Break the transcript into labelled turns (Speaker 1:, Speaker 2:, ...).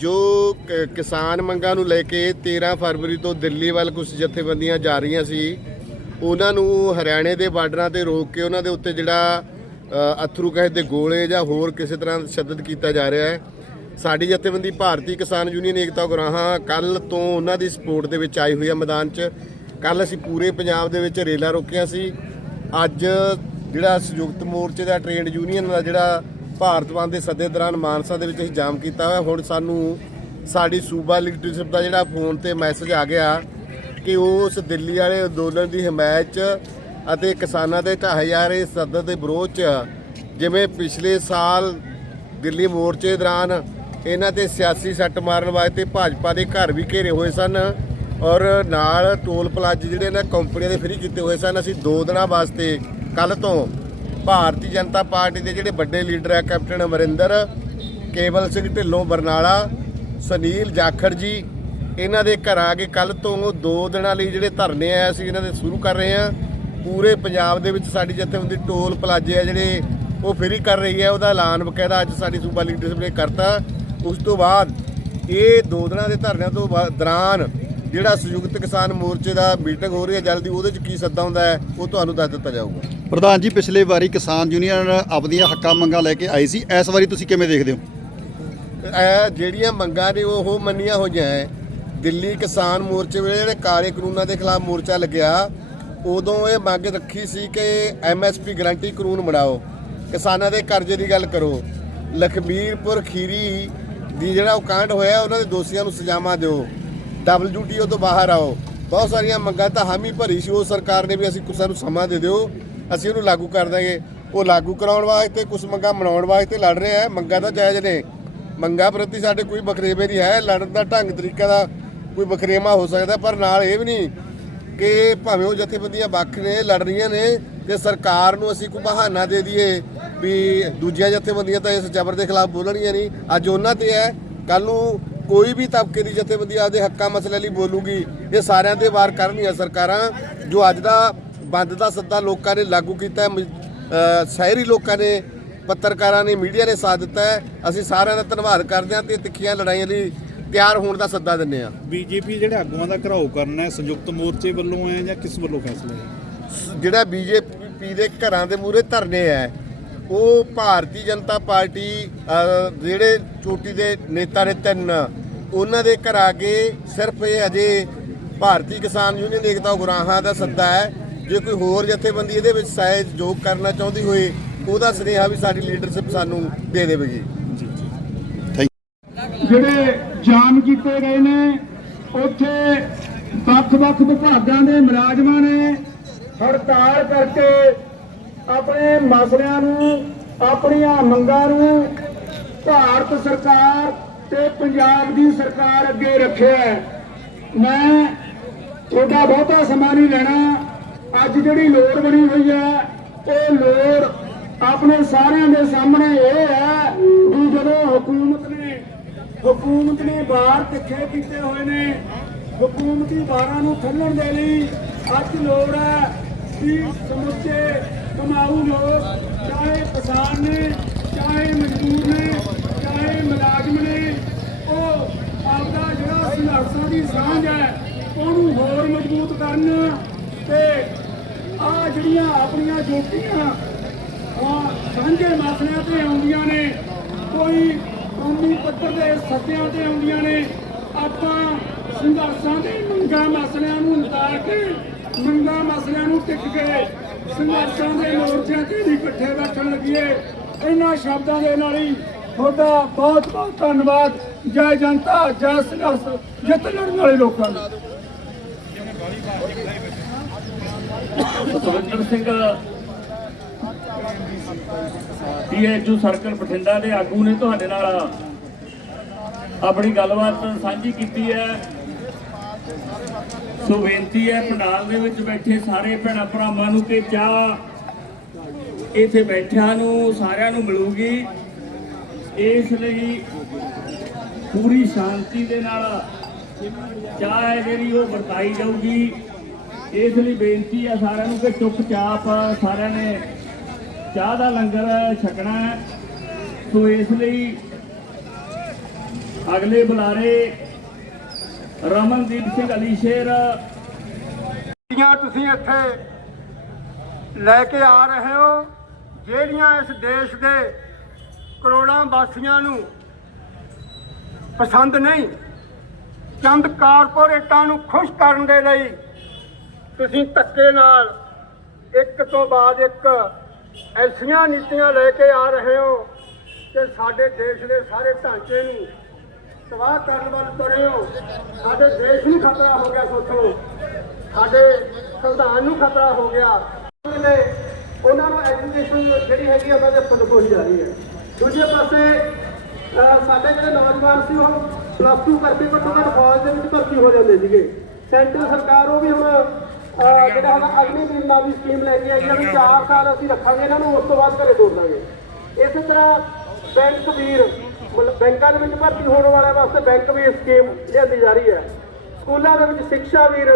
Speaker 1: ਜੋ ਕਿਸਾਨ ਮੰਗਾਂ ਨੂੰ ਲੈ ਕੇ 13 ਫਰਵਰੀ ਤੋਂ ਦਿੱਲੀ ਵੱਲ ਕੁਝ ਜਥੇਬੰਦੀਆਂ ਜਾ ਰਹੀਆਂ ਸੀ, ਉਹਨਾਂ ਨੂੰ ਹਰਿਆਣੇ ਦੇ ਬਾਰਡਰਾਂ ਤੇ ਰੋਕ ਕੇ ਉਹਨਾਂ ਦੇ ਉੱਤੇ ਜਿਹੜਾ ਅਥਰੂ ਕਹੇ ਦੇ ਗੋਲੇ ਜਾਂ ਹੋਰ ਕਿਸੇ ਤਰ੍ਹਾਂ ਤਸ਼ੱਦਦ ਕੀਤਾ ਜਾ ਰਿਹਾ ਹੈ। ਸਾਡੀ ਜਥੇਬੰਦੀ ਭਾਰਤੀ ਕਿਸਾਨ ਯੂਨੀਅਨ ਏਕਤਾ ਗੁਰਾਹਾਂ ਕੱਲ ਤੋਂ ਉਹਨਾਂ ਦੀ ਸਪੋਰਟ ਦੇ ਵਿੱਚ ਆਈ ਹੋਈ ਹੈ ਮੈਦਾਨ 'ਚ। ਕੱਲ ਅਸੀਂ ਪੂਰੇ ਪੰਜਾਬ ਦੇ ਵਿੱਚ ਰੇਲਾਂ ਰੋਕੀਆਂ ਸੀ। ਅੱਜ ਜਿਹੜਾ ਸੰਯੁਕਤ ਮੋਰਚੇ ਦਾ ਟ੍ਰੇਡ ਯੂਨੀਅਨ ਦਾ ਜਿਹੜਾ ਭਾਰਤ ਬੰਦ ਦੇ ਸੱਦੇ ਦੌਰਾਨ ਮਾਨਸਾ ਦੇ ਵਿੱਚ ਅਸੀਂ ਜਾਮ ਕੀਤਾ ਹੋਇਆ। ਹੁਣ ਸਾਨੂੰ ਸਾਡੀ ਸੂਬਾ ਲੀਡਰਸ਼ਿਪ ਦਾ ਜਿਹੜਾ ਫੋਨ ਤੇ ਮੈਸੇਜ ਆ ਗਿਆ ਕਿ ਉਸ ਦਿੱਲੀ ਵਾਲੇ ਅੰਦੋਲਨ ਦੀ ਹਮਾਇਤ 'ਚ ਅਤੇ ਕਿਸਾਨਾਂ ਦੇ ਢਾਹੇ ਜਾ ਰਹੇ ਸੱਦੇ ਦੇ ਵਿਰੋਧ 'ਚ ਜਿਵੇਂ ਪਿਛਲੇ ਸਾਲ ਦਿੱਲੀ ਮੋਰਚੇ ਦੌਰਾਨ ਇਹਨਾਂ ਤੇ ਸਿਆਸੀ ਸੱਟ ਮਾਰਨ ਵਾਸਤੇ ਭਾਜਪਾ ਦੇ ਘਰ ਵੀ ਘੇਰੇ ਹੋਏ ਸਨ ਔਰ ਨਾਲ ਟੋਲ ਪਲਾਜ਼ੇ ਜਿਹੜੇ ਇਹਨਾਂ ਕੰਪਨੀਆਂ ਦੇ ਫ੍ਰੀ ਕੀਤੇ ਹੋਏ ਸਨ। ਅਸੀਂ ਦੋ ਦਿਨਾਂ ਵਾਸਤੇ ਕੱਲ ਤੋਂ ਭਾਰਤੀ ਜਨਤਾ ਪਾਰਟੀ ਦੇ ਜਿਹੜੇ ਵੱਡੇ ਲੀਡਰ ਹੈ ਕੈਪਟਨ ਅਮਰਿੰਦਰ, ਕੇਵਲ ਸਿੰਘ ਢਿੱਲੋਂ, ਬਰਨਾਲਾ, ਸੁਨੀਲ ਜਾਖੜ ਜੀ, ਇਹਨਾਂ ਦੇ ਘਰਾਂ ਅਗੇ ਕੱਲ ਤੋਂ ਦੋ ਦਿਨਾਂ ਲਈ ਜਿਹੜੇ ਧਰਨੇ ਆ ਅਸੀਂ ਇਹਨਾਂ ਦੇ ਸ਼ੁਰੂ ਕਰ ਰਹੇ ਹਾਂ ਪੂਰੇ ਪੰਜਾਬ ਦੇ ਵਿੱਚ ਸਾਡੀ ਜਥੇਬੰਦੀ ਟੋਲ ਪਲਾਜ਼ੇ ਆ ਜਿਹੜੇ ਉਹ ਫਰੀ ਕਰ ਰਹੀ ਹੈ ਉਹਦਾ ਐਲਾਨ ਬਕਾਇਦਾ ਅੱਜ ਸਾਡੀ ਸੂਬਾ ਲੀਡਰਸ਼ਿਪ ਨੇ ਕਰਤਾ। ਉਸ ਤੋਂ ਬਾਅਦ ਇਹ ਦੋ ਦਿਨਾਂ ਦੇ ਧਰਨਿਆਂ ਤੋਂ ਬਾਅਦ ਦੌਰਾਨ ਜਿਹੜਾ ਸੰਯੁਕਤ ਕਿਸਾਨ ਮੋਰਚੇ ਦਾ ਮੀਟਿੰਗ ਹੋ ਰਹੀ ਹੈ ਜਲਦੀ ਉਹਦੇ 'ਚ ਕੀ ਸੱਦਾ ਹੁੰਦਾ ਹੈ ਉਹ ਤੁਹਾਨੂੰ ਦੱਸ ਦਿੱਤਾ ਜਾਊਗਾ।
Speaker 2: ਪ੍ਰਧਾਨ ਜੀ ਪਿਛਲੇ ਵਾਰੀ ਕਿਸਾਨ ਯੂਨੀਅਨ ਆਪਦੀਆਂ ਹੱਕਾਂ ਮੰਗਾਂ ਲੈ ਕੇ ਆਈ ਸੀ ਇਸ ਵਾਰੀ ਤੁਸੀਂ ਕਿਵੇਂ ਦੇਖਦੇ ਹੋ?
Speaker 1: ਇਹ ਜਿਹੜੀਆਂ ਮੰਗਾਂ ਨੇ ਉਹ ਮੰਨੀਆਂ ਹੋਈਆਂ ਹੈ ਦਿੱਲੀ ਕਿਸਾਨ ਮੋਰਚੇ ਵੇਲੇ ਜਿਹੜੇ ਕਾਲੇ ਕਾਨੂੰਨਾਂ ਦੇ ਖਿਲਾਫ ਮੋਰਚਾ ਲੱਗਿਆ ਉਦੋਂ ਇਹ ਮੰਗ ਰੱਖੀ ਸੀ ਕਿ ਐਮਐਸਪੀ ਗਰੰਟੀ ਕਾਨੂੰਨ ਬਣਾਓ। ਕਿਸਾਨਾਂ ਦੇ ਕਰਜ਼ੇ ਦੀ ਗੱਲ ਕਰੋ। ਲਖਮੀਰਪੁਰ ਖੀਰੀ ਦੀ ਜਿਹੜਾ ਉਹ ਕਾਂਡ ਹੋਇਆ ਉਹਨਾਂ ਦੇ ਦੋਸ਼ੀਆਂ ਨੂੰ ਸਜ਼ਾਵਾਂ ਦਿਓ। ਡਬਲਯੂਟੀਓ ਤੋਂ ਬਾਹਰ ਆਓ। ਬਹੁਤ ਸਾਰੀਆਂ ਮੰਗਾਂ ਤਾਂ ਹਾਮੀ ਭਰੀ ਸੀ, ਉਹ ਸਰਕਾਰ ਨੇ ਵੀ ਅਸੀਂ ਕੁਝ ਸਾਨੂੰ ਸਮਾਂ ਦੇ ਦਿਓ, ਅਸੀਂ ਉਹਨੂੰ ਲਾਗੂ ਕਰ ਦਾਂਗੇ। ਉਹ ਲਾਗੂ ਕਰਾਉਣ ਵਾਸਤੇ ਕੁਝ ਮੰਗਾਂ ਮਨਾਉਣ ਵਾਸਤੇ ਲੜ ਰਹੇ ਆ, ਮੰਗਾਂ ਤਾਂ ਜਾਇਜ਼ ਨੇ। ਮੰਗਾਂ ਪ੍ਰਤੀ ਸਾਡੇ ਕੋਈ ਬਖਰੇਵੇ ਨਹੀਂ ਹੈ, ਲੜਨ ਦਾ ਢੰਗ, ਤਰੀਕਾ ਦਾ ਕੋਈ ਬਖਰੇਵਾ ਹੋ ਸਕਦਾ, ਪਰ ਨਾਲ ਇਹ ਵੀ ਨਹੀਂ ਕਿ ਭਾਵੇਂ ਉਹ ਜਥੇਬੰਦੀਆਂ ਵੱਖ ਨੇ, ਲੜ ਰਹੀਆਂ ਨੇ, ਤੇ ਸਰਕਾਰ ਨੂੰ ਅਸੀਂ ਕੋਈ ਬਹਾਨਾ ਦੇ ਦਈਏ ਵੀ ਦੂਜੀਆਂ ਜਥੇਬੰਦੀਆਂ ਤਾਂ ਇਸ ਜ਼ਬਰ ਦੇ ਖਿਲਾਫ ਬੋਲਣਗੀਆਂ ਨਹੀਂ। ਅੱਜ ਉਹਨਾਂ ਤੇ ਹੈ ਕੱਲ ਨੂੰ ਕੋਈ ਵੀ ਤਬਕੇ ਦੀ ਜਥੇਬੰਦੀ ਆਪਦੇ ਹੱਕਾਂ ਮਸਲੇ ਲਈ ਬੋਲੂਗੀ ਇਹ ਸਾਰਿਆਂ ਤੇ ਵਾਰ ਕਰਨਗੀਆਂ ਸਰਕਾਰਾਂ ਜੋ ਅੱਜ ਦਾ ਬੰਦ ਦਾ ਸੱਦਾ ਲੋਕਾਂ ਨੇ ਲਾਗੂ ਕੀਤਾ ਹੈ ਸ਼ਹਿਰੀ ਲੋਕਾਂ ਨੇ ਪੱਤਰਕਾਰਾਂ ਨੇ ਮੀਡੀਆ ਨੇ ਸਾਥ ਦਿੱਤਾ ਹੈ। ਅਸੀਂ ਸਾਰਿਆਂ ਦਾ ਧੰਨਵਾਦ ਕਰਦੇ ਹਾਂ ਤੇ ਤਿੱਖੀਆਂ ਲੜਾਈਆਂ ਲਈ ਤਿਆਰ ਹੋਣ ਦਾ ਸੱਦਾ ਦਿੰਦੇ ਹਾਂ।
Speaker 3: ਬੀਜੇਪੀ ਜਿਹੜੇ ਆਗੂਆਂ ਦਾ ਘਰਾਓ ਕਰਨਾ ਹੈ ਸੰਯੁਕਤ ਮੋਰਚੇ ਵੱਲੋਂ ਹੈ ਜਾਂ ਕਿਸ ਵੱਲੋਂ ਫੈਸਲਾ ਹੈ?
Speaker 1: ਜਿਹੜਾ ਬੀਜੇਪੀ ਦੇ ਘਰਾਂ ਦੇ ਮੂਹਰੇ ਧਰਨੇ ਹੈ ਉਹ ਭਾਰਤੀ ਜਨਤਾ ਪਾਰਟੀ ਜਿਹੜੇ ਚੋਟੀ ਦੇ ਨੇਤਾ ਨੇ ਤਿੰਨ, ਉਹਨਾਂ ਦੇ ਘਰ ਅੱਗੇ ਸਿਰਫ ਇਹ ਅਜੇ ਭਾਰਤੀ ਕਿਸਾਨ ਯੂਨੀਅਨ ਏਕਤਾ ਗੁਰਾਹਾਂ ਦਾ ਸੱਦਾ ਹੈ। ਜੇ ਕੋਈ ਹੋਰ ਜਥੇਬੰਦੀ ਇਹਦੇ ਵਿੱਚ ਸਹਿਯੋਗ ਕਰਨਾ ਚਾਹੁੰਦੀ ਹੋਏ, ਉਹਦਾ ਸੁਨੇਹਾ ਵੀ ਸਾਡੀ ਲੀਡਰਸ਼ਿਪ ਸਾਨੂੰ ਦੇ ਦੇਵੇਗੀ।
Speaker 4: ਜਿਹੜੇ ਜਾਮ ਕੀਤੇ ਗਏ ਨੇ, ਉੱਥੇ ਵੱਖ-ਵੱਖ ਵਿਭਾਗਾਂ ਦੇ ਮੁਲਾਜ਼ਮਾਂ ਨੇ ਹੜਤਾਲ ਕਰਕੇ ਆਪਣੇ ਮਸਲਿਆਂ ਨੂੰ, ਆਪਣੀਆਂ ਮੰਗਾਂ ਨੂੰ ਭਾਰਤ ਸਰਕਾਰ ਤੇ ਪੰਜਾਬ ਦੀ ਸਰਕਾਰ ਅੱਗੇ ਰੱਖਿਆ ਮੈਂ ਤੁਹਾਡਾ ਬਹੁਤਾ ਸਮਾਂ ਨਹੀਂ ਲੈਣਾ। ਅੱਜ ਜਿਹੜੀ ਲੋੜ ਬਣੀ ਹੋਈ ਹੈ, ਉਹ ਲੋੜ ਆਪਣੇ ਸਾਰਿਆਂ ਦੇ ਸਾਹਮਣੇ ਇਹ ਹੈ ਵੀ ਜਦੋਂ ਹਕੂਮਤ ਨੇ ਹਕੂਮਤ ਨੇ ਬਾਹਰ ਤਿੱਖੇ ਕੀਤੇ ਹੋਏ ਨੇ, ਹਕੂਮਤੀ ਬਾਰਾਂ ਨੂੰ ਖੱਲਣ ਦੇ ਲਈ ਅੱਜ ਲੋੜ ਹੈ ਕਿ ਸਮੁੱਚੇ ਕਮਾਊ ਲੋਕ, ਚਾਹੇ ਕਿਸਾਨ ਨੇ, ਚਾਹੇ ਮਜ਼ਦੂਰ ਨੇ, ਚਾਹੇ ਮੁਲਾਜ਼ਮ ਨੇ, ਉਹ ਆਪਦਾ ਜਿਹੜਾ ਸੰਘਰਸ਼ਾਂ ਦੀ ਸਾਂਝ ਹੈ, ਉਹਨੂੰ ਹੋਰ ਮਜ਼ਬੂਤ ਕਰਨ ਤੇ ਆ ਜਿਹੜੀਆਂ ਆਪਣੀਆਂ ਜੋਤੀਆਂ ਆ ਸਾਂਝੇ ਮਸਲਿਆਂ ਤੇ ਆਉਂਦੀਆਂ ਨੇ, ਕੋਈ ਕੌਮੀ ਪੱਧਰ ਦੇ ਸੱਤਿਆਂ ਤੇ ਆਉਂਦੀਆਂ ਨੇ, ਆਪਾਂ ਸੰਘਰਸ਼ਾਂ ਦੇ ਮੰਗਾਂ ਮਸਲਿਆਂ ਨੂੰ ਨਿਤਾਰ ਕੇ, ਮੰਗਾਂ ਮਸਲਿਆਂ ਨੂੰ ਟਿਕ ਕੇ ਸੰਘਰਸ਼ਾਂ ਦੇ ਮੋਰਚਿਆਂ ਤੇ ਵੀ ਇਕੱਠੇ ਬੈਠਣ ਲੱਗੀਏ। ਇਹਨਾਂ ਸ਼ਬਦਾਂ ਦੇ ਨਾਲ ਹੀ ਤੁਹਾਡਾ ਬਹੁਤ ਬਹੁਤ ਧੰਨਵਾਦ। ਜੈ ਜਨਤਾ, ਜੈ ਸੰਘਰਸ਼, ਜਿੱਤ ਲੜਨ ਵਾਲੇ ਲੋਕਾਂ ਦਾ।
Speaker 5: ਸੁਖਵਿੰਦਰ ਸਿੰਘ ਪੀਐਚਯੂ ਸਰਕਲ ਬਠਿੰਡਾ ਦੇ ਆਗੂ ਨੇ ਤੁਹਾਡੇ ਨਾਲ ਆਪਣੀ ਗੱਲਬਾਤ ਸਾਂਝੀ ਕੀਤੀ ਹੈ। ਸੋ ਬੇਨਤੀ ਹੈ ਪੰਡਾਲ ਦੇ ਵਿੱਚ ਬੈਠੇ ਸਾਰੇ ਭੈਣਾਂ ਭਰਾਵਾਂ ਨੂੰ ਕਿ ਚਾਹ ਇੱਥੇ ਬੈਠਿਆਂ ਨੂੰ, ਸਾਰਿਆਂ ਨੂੰ ਮਿਲੂਗੀ। ਇਸ ਲਈ ਪੂਰੀ ਸ਼ਾਂਤੀ ਦੇ ਨਾਲ ਚਾਹ ਹੈ ਜਿਹੜੀ ਉਹ ਵਰਤਾਈ ਜਾਊਗੀ। ਇਸ ਲਈ ਬੇਨਤੀ ਹੈ ਸਾਰਿਆਂ ਨੂੰ ਕਿ ਚੁੱਪਚਾਪ ਸਾਰਿਆਂ ਨੇ ਚਾਹ ਦਾ ਲੰਗਰ ਛਕਣਾ ਹੈ। ਸੋ ਇਸ ਲਈ ਅਗਲੇ ਬੁਲਾਰੇ ਰਮਨਦੀਪ ਸਿੰਘ ਅਲੀਸ਼ੇਰ।
Speaker 6: ਦੀਆਂ ਤੁਸੀਂ ਇੱਥੇ ਲੈ ਕੇ ਆ ਰਹੇ ਹੋ, ਜਿਹੜੀਆਂ ਇਸ ਦੇਸ਼ ਦੇ ਕਰੋੜਾਂ ਵਾਸੀਆਂ ਨੂੰ ਪਸੰਦ ਨਹੀਂ, ਚੰਦ ਕਾਰਪੋਰੇਟਾਂ ਨੂੰ ਖੁਸ਼ ਕਰਨ ਦੇ ਲਈ ਤੁਸੀਂ ਧੱਕੇ ਨਾਲ ਇੱਕ ਤੋਂ ਬਾਅਦ ਇੱਕ ਐਸੀਆਂ ਨੀਤੀਆਂ ਲੈ ਕੇ ਆ ਰਹੇ ਹੋ ਕਿ ਸਾਡੇ ਦੇਸ਼ ਦੇ ਸਾਰੇ ਢਾਂਚੇ ਨੂੰ ਤਬਾਹ ਕਰਨ ਵੱਲ ਤੁਰੇ ਹੋ ਸਾਡੇ ਦੇਸ਼ ਨੂੰ ਖਤਰਾ ਹੋ ਗਿਆ, ਸੋਚੋ। ਸਾਡੇ ਸੰਵਿਧਾਨ ਨੂੰ ਖਤਰਾ ਹੋ ਗਿਆ। ਨੇ ਉਹਨਾਂ ਨੂੰ ਐਜੂਕੇਸ਼ਨ ਜਿਹੜੀ ਹੈਗੀ ਉਹਨਾਂ ਦੇ ਪੱਲੇ ਹੋਈ ਜਾ ਰਹੀ ਹੈ। ਦੂਜੇ ਪਾਸੇ ਸਾਡੇ ਜਿਹੜੇ ਨੌਜਵਾਨ ਸੀ, ਉਹ ਪਲੱਸ 2 ਕਰਕੇ ਘੱਟੋ ਘੱਟ ਫੌਜ ਦੇ ਵਿੱਚ ਭਰਤੀ ਹੋ ਜਾਂਦੇ ਸੀਗੇ। ਸੈਂਟਰ ਸਰਕਾਰ, ਉਹ ਵੀ ਹੁਣ ਜਿਹੜਾ ਹੈਗਾ ਅਗਨੀ ਵੀਰ ਵੀ ਸਕੀਮ ਲੈ ਕੇ ਆਈ ਹੈ, ਵੀ 4 ਸਾਲ ਅਸੀਂ ਰੱਖਾਂਗੇ, ਇਹਨਾਂ ਨੂੰ ਉਸ ਤੋਂ ਬਾਅਦ ਘਰੇ ਤੋਰ ਦਾਂਗੇ। ਇਸੇ ਤਰ੍ਹਾਂ ਬੈਂਕ ਵੀਰ ਬੈਂਕਾਂ ਦੇ ਵਿੱਚ ਭਰਤੀ ਹੋਣ ਵਾਲਿਆਂ ਵਾਸਤੇ ਬੈਂਕ ਵੀਰ ਸਕੀਮ ਲਿਆਂਦੀ ਜਾ ਰਹੀ ਹੈ। ਸਕੂਲਾਂ ਦੇ ਵਿੱਚ ਸਿੱਖਿਆ ਵੀਰ